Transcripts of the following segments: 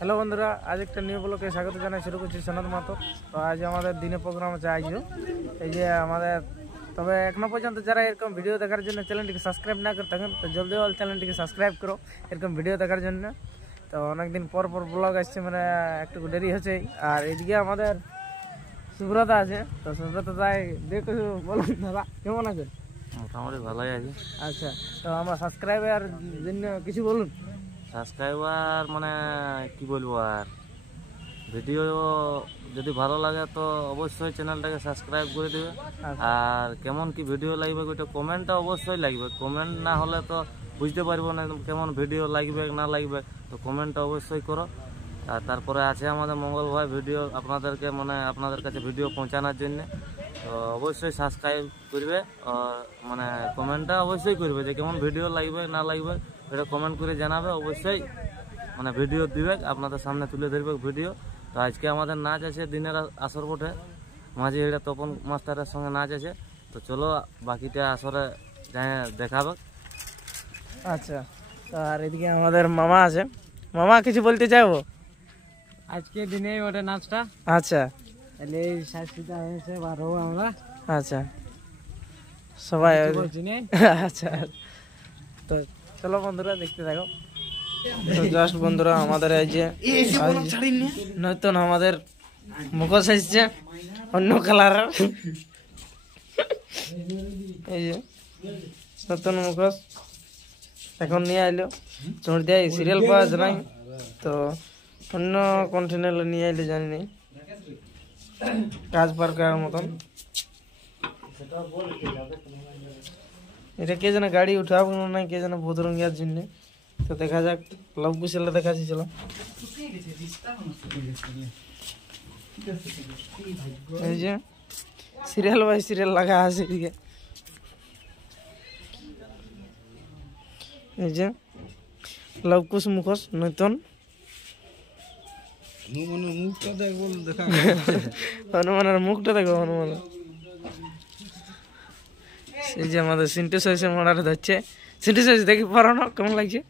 হ্যালো বন্ধুরা, আজ একটা নিউ ব্লগে স্বাগত জানাই। শুরু করছি সনদ মাতো। তো আজ আমাদের দিনে প্রোগ্রাম আছে। আজ এই যে আমাদের, তবে এখনো পর্যন্ত যারা এরকম ভিডিও দেখার জন্য চ্যানেলটিকে সাবস্ক্রাইব না করে থাকেন তো জলদি চ্যানেলটিকে সাবস্ক্রাইব করো এরকম ভিডিও দেখার জন্য। তো অনেকদিন পর ব্লগ আসছে, মানে একটু দেরি হচ্ছে। আর এদিকে আমাদের সুব্রতা আছে। তো সুব্রতা তাই দেখো, বলুন দাদা কেমন আছে? মোটামুটি ভালোই আছে। আচ্ছা, তো আমার সাবস্ক্রাইবার জন্য কিছু বলুন। সাবস্ক্রাইবার মানে কি বলবো, আর ভিডিও যদি ভালো লাগে তো অবশ্যই চ্যানেলটাকে সাবস্ক্রাইব করে দেবে। আর কেমন কি ভিডিও লাগবে ওইটা কমেন্টটা অবশ্যই লাগবে। কমেন্ট না হলে তো বুঝতে পারবো না কেমন ভিডিও লাগবে না লাগবে। তো কমেন্টটা অবশ্যই করো। আর তারপরে আছে আমাদের মঙ্গল ভাই ভিডিও আপনাদেরকে, মানে আপনাদের কাছে ভিডিও পৌঁছানোর জন্য। তো অবশ্যই সাবস্ক্রাইব করবে, মানে কমেন্টটা অবশ্যই করবে যে কেমন ভিডিও লাগবে না লাগবে, এটা কমেন্ট করে জানাবে। অবশ্যই মানে ভিডিও দিবে, আপনাদের সামনে তুলে ধরবে ভিডিও। তো আজকে আমাদের নাচ আছে দিনের আসর বটে, মাঝি এটা তপন মাস্টারের সঙ্গে নাচ আছে। তো চলো বাকিটা আসরে যাই দেখাবে। আচ্ছা, আর এদিকে আমাদের মামা আছে। মামা কিছু বলতে চাইবো? আজকে দিনে ওটা নাচটা, আচ্ছা তাহলে এই সাজটা হয়েছে বারো আমরা। আচ্ছা সবাই বলছি না। আচ্ছা, তো চলো বন্ধুরা দেখতে থাকো। তো জাস্ট বন্ধুরা আমাদের এই যে নতুন আমাদের মুখোশ এসছে অন্য কালারের। এই যে নতুন মুখোশ এখন নিয়ে আইলো। চোর দিয়ে সিরিয়াল পাওয়া যায় নাই, তো অন্য কন্টেনারে নিয়ে আইলে জানি নাই, কাজ পার করার মতন। এটা কে যেন গাড়ি উঠাবো না, কে যেন ভদ্রঙ্গিয়ার জন্য। তো দেখা যাক, লব কুশলে দেখাচ্ছি। চলো এই যে সিরিয়াল বাই সিরিয়াল লাগা আছে এদিকে। এই যে লবকুশ মুখোশ নতুন। হনুমানের মুখটা দেখো, হনুমান। এই যে আমাদের সিন্টু সইসে মনারে ধরছে। সিন্টু সইসে দেখি পারো না কেমন লাগছে?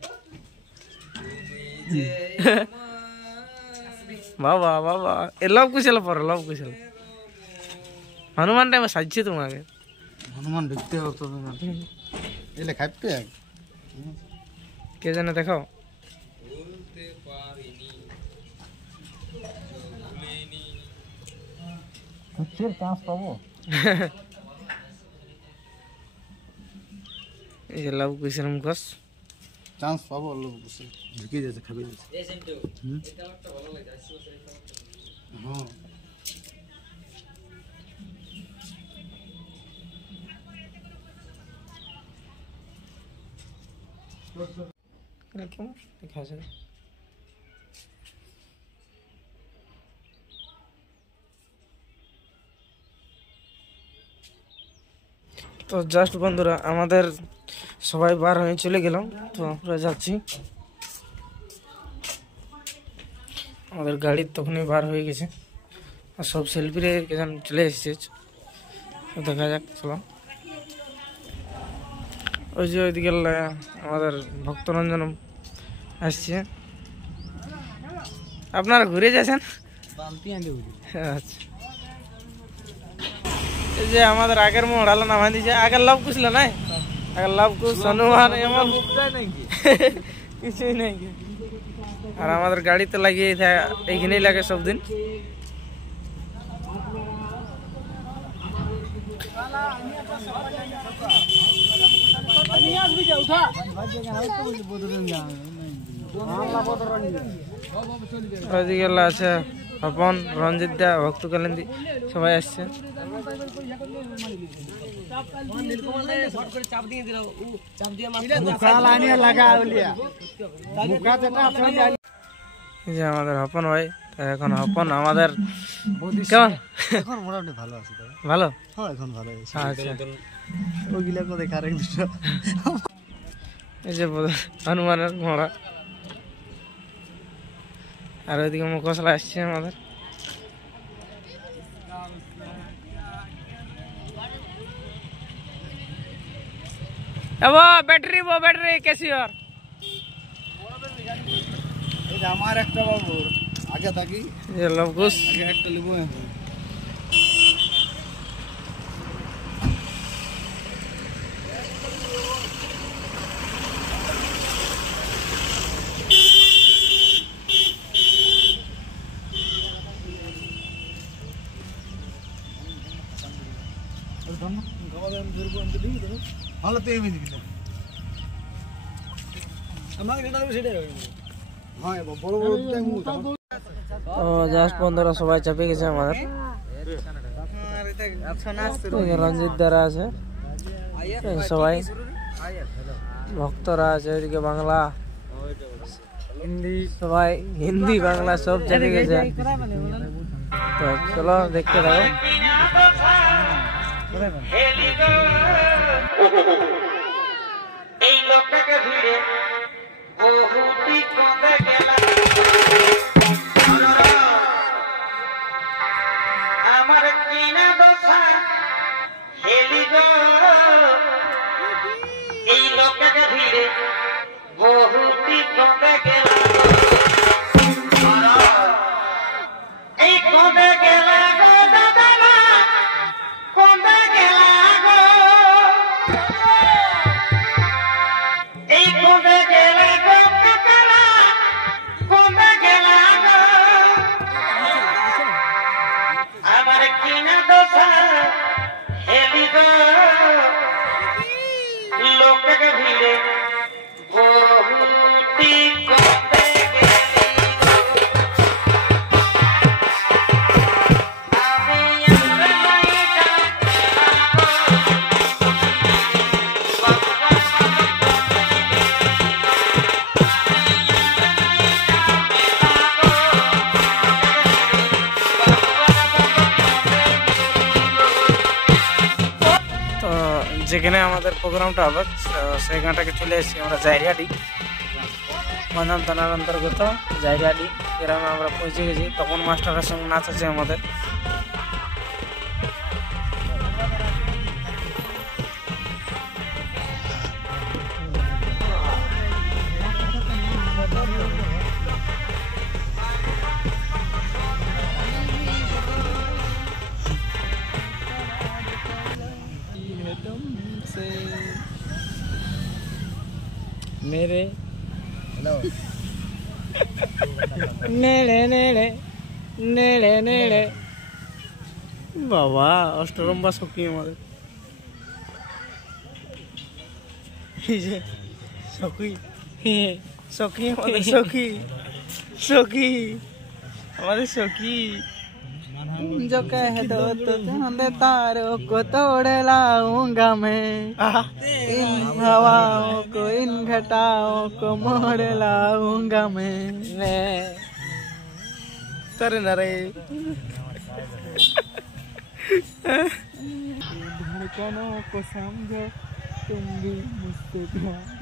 বাবা বাবা, এ লব কুশল পড়ো, লব কুশল। হনুমানটা আমি সাজছি তোমাকে। হনুমান ঢুকতে হতো এলে খাইতে কে জানে দেখাও। চান্স পাবো। এই যে লব কুশল মুখোশ। চান্স পাবো, লোক ঢুকে যাচ্ছে, খাবে যাচ্ছে। হ্যাঁ এরকম দেখা যায়। তো জাস্ট বন্ধুরা আমাদের সবাই বার হয়ে চলে গেলাম। তো আমরা যাচ্ছি, আমাদের গাড়ি তখনই বার হয়ে গেছে। আর সব সেলফি রে চলে এসেছে। দেখা যাক, চলো। ওই যে ওইদিকে আমাদের ভক্তরঞ্জন আসছে। আপনারা ঘুরে যাচ্ছেন? আচ্ছা, এই যে আমাদের আগের মোড়ালো নামা দিয়েছে। আগের লাভ কুছিল নাই, আগের লাভ কুশ হনুমান এমন কিছুই নাই। আর আমাদের গাড়িতে লাগিয়ে এইখানেই লাগে সব দিন। ওইদিকে আছে অপন, রঞ্জিত দা, ভক্ত কালিন্দি সবাই আসছে। যে আমাদের হপন ভাই, এখন হপন আমাদের কেমন? এখন মোটামুটি ভালো আছে। ভালো? হ্যাঁ এখন ভালো আছে। আচ্ছা, ওইগুলা তো দেখার এক বিষয়। এই যে হনুমানের মোড়া। আর ওইদিকে মুখোশলা আসছে আমাদের। वो बैटरी कैसी और আমার একটা বাবুর আগে থাকি ये लवकुश আগে একটা লিবো ভালো তো এমনি দিবি আমাকে এটা দেবে সেটাই হ্যাঁ বড় বড় টাইম তো জাস্ট বন্ধুরা সবাই চাপে গেছে আমাদের রঞ্জিত দ্বারা আছে সবাই ভক্তরা আছে ওইদিকে বাংলা হিন্দি সবাই হিন্দি বাংলা সব চাপে গেছে তো চলো দেখতে থাকো এই লোকটাকে ভিড়ে বহুটি কমে গেল আমার কিনা দশা হেলি গো এই লোকটাকে ভিড়ে বহুটি কমে গেল এই কমে গেল গো দাদা কমে গেল গো এই কমে গেল গো কাকারা কমে গেল গো আমার কিনা দশা হেলি গো লোকটাকে ভিড়ে বহুটি কমে গেল আমি আর নাই তো যেখানে আমাদের প্রোগ্রামটা হবে সেই গানটাকে চলে এসেছি আমরা জাইরিয়াডি মন্দান থানার অন্তর্গত জাইরিয়াডি গ্রামে আমরা পৌঁছে গেছি তখন মাস্টারের সঙ্গে নাচ আছে আমাদের मेरे नेड़े नेड़े नेड़े नेड़े बाबा অষ্টরম্বা সখী আমাদের সখী সখী আমাদের সখী সখী আমাদের সখী जो कह दो तो चांद तारों को तोड़ लाऊंगा मैं इन हवाओं को इन घटाओं को मोड़ लाऊंगा मैं तरे नरे धड़कनों को समझो तुम भी मुझसे प्यार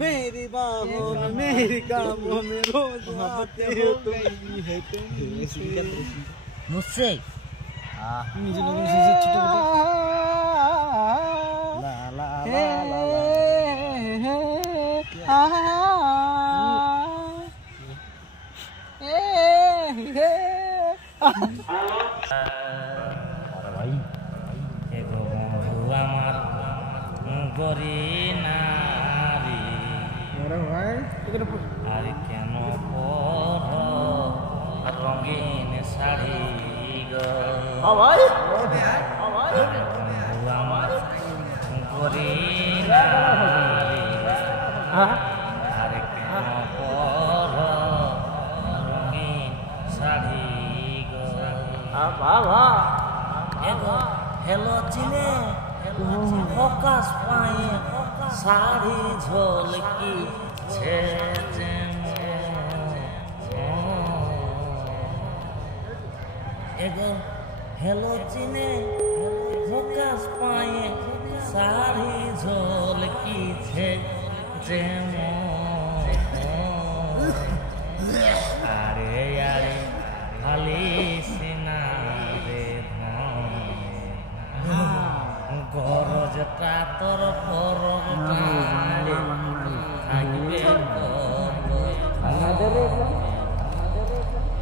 मेरी बाहों में मेरी कामों में रोज आते हो तुम मुझसे গরি নারী আর কেন পর রঙিন শাড়ি গো আমার গরি নারী আর কেন পর রঙিন শাড়ি গো এগো হেলো চিনে ফোকাস পায়ে শাড়ি ঝলকি এগো হেলো চিনে ফোকাস পায়ে শাড়ি ঝলকিছে আরে আরে খালি সিনা রে গরজ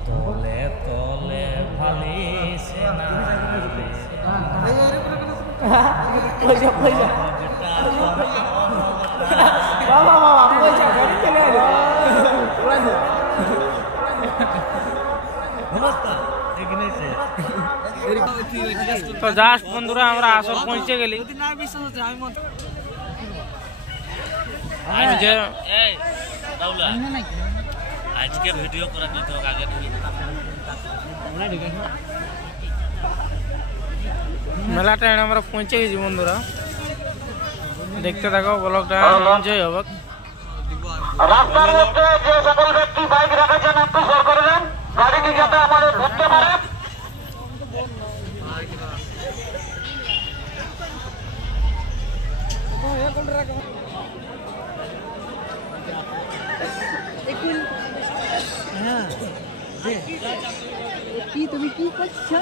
তলে তলে ভালিছে না তো জাস্ট বন্ধুরা আমরা আসর পৌঁছে গেলি। আজকে ভিডিও করা দিতে হবে আগে মেলাটা আমরা পৌঁছে গেছি বন্ধুরা, দেখতে থাকো ব্লগটা, এনজয় হবে। রাস্তার মধ্যে যে সকল ব্যক্তি বাইক রেখেছেন একটু সর করে দেন, গাড়িটি যাতে আমাদের ধরতে পারে। তুমি কি করছো?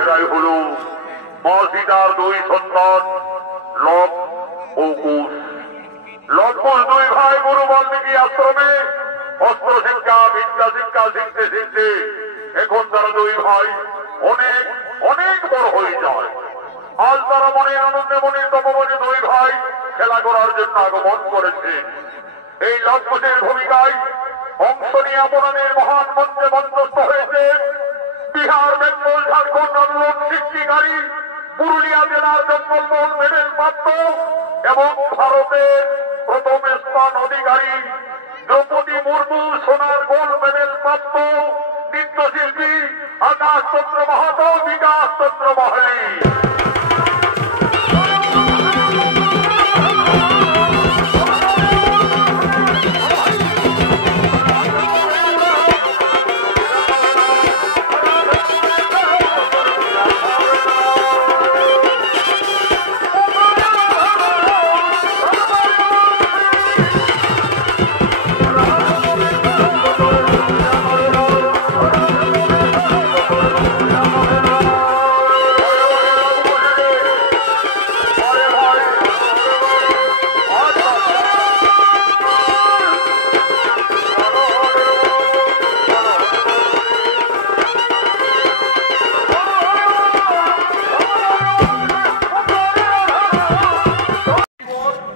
এরাই হলো মা সীতার দুই সন্তান লব ও কুশ। লব কুশ দুই ভাই গুরু বাল্মীকি আশ্রমে অস্ত্র শিক্ষা বিদ্যা শিক্ষা শিখতে শিখতে এখন তারা দুই ভাই অনেক অনেক বড় হয়ে যায়। আজ তারা মনের আনন্দে মনের তপবনে দুই ভাই খেলা করার জন্য আগমন করেছে। এই লব কুশের ভূমিকায় অংশ নিয়ে আপনাদের মহান মঞ্চে মঞ্চস্থ হয়েছে বিহার, বেঙ্গল, ঝাড়খণ্ড আন্দোলন সৃষ্টিকারী পুরুলিয়া জেলার জঙ্গলমহল মেডেল প্রাপ্ত এবং ভারতের প্রথম স্থান অধিকারী দ্রৌপদী মুর্মু সোনার গোল্ড মেডেল প্রাপ্ত নৃত্যশিল্পী আকাশ চন্দ্র মাহাতো, বিকাশ চন্দ্র মাহালি।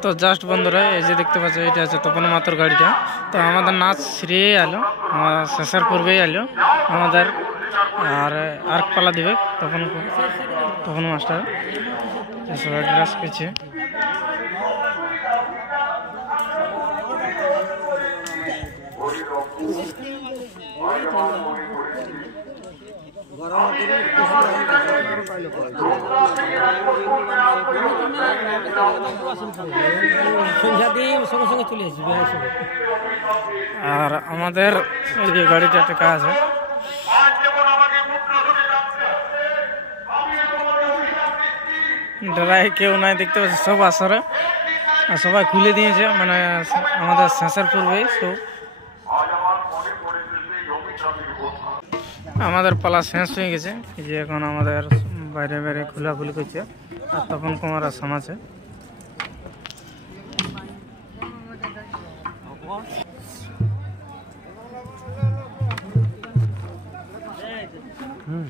তো জাস্ট বন্ধুরা এই যে দেখতে পাচ্ছ এটা আছে তপন মাতর গাড়িটা। তো আমাদের নাচ ছিঁড়িয়ে এলো, আমার শেষের পূর্বেই এলো আমাদের, আর পালা দিবে তপন মাস্টার সবাই ড্রেস পেয়েছে। আর আমাদের এই যে গাড়িটা টেকা আছে, ড্রাই কেউ নাই দেখতে পাচ্ছি, সব আসরে আর সবাই খুলে দিয়েছে, মানে আমাদের শেষের পূর্বেই সব আমাদের পালা শেষ হয়ে গেছে। যে এখন আমাদের বাইরে বাইরে খোলাখুলি করছে আর তখন কুমার আসাম আছে। হুম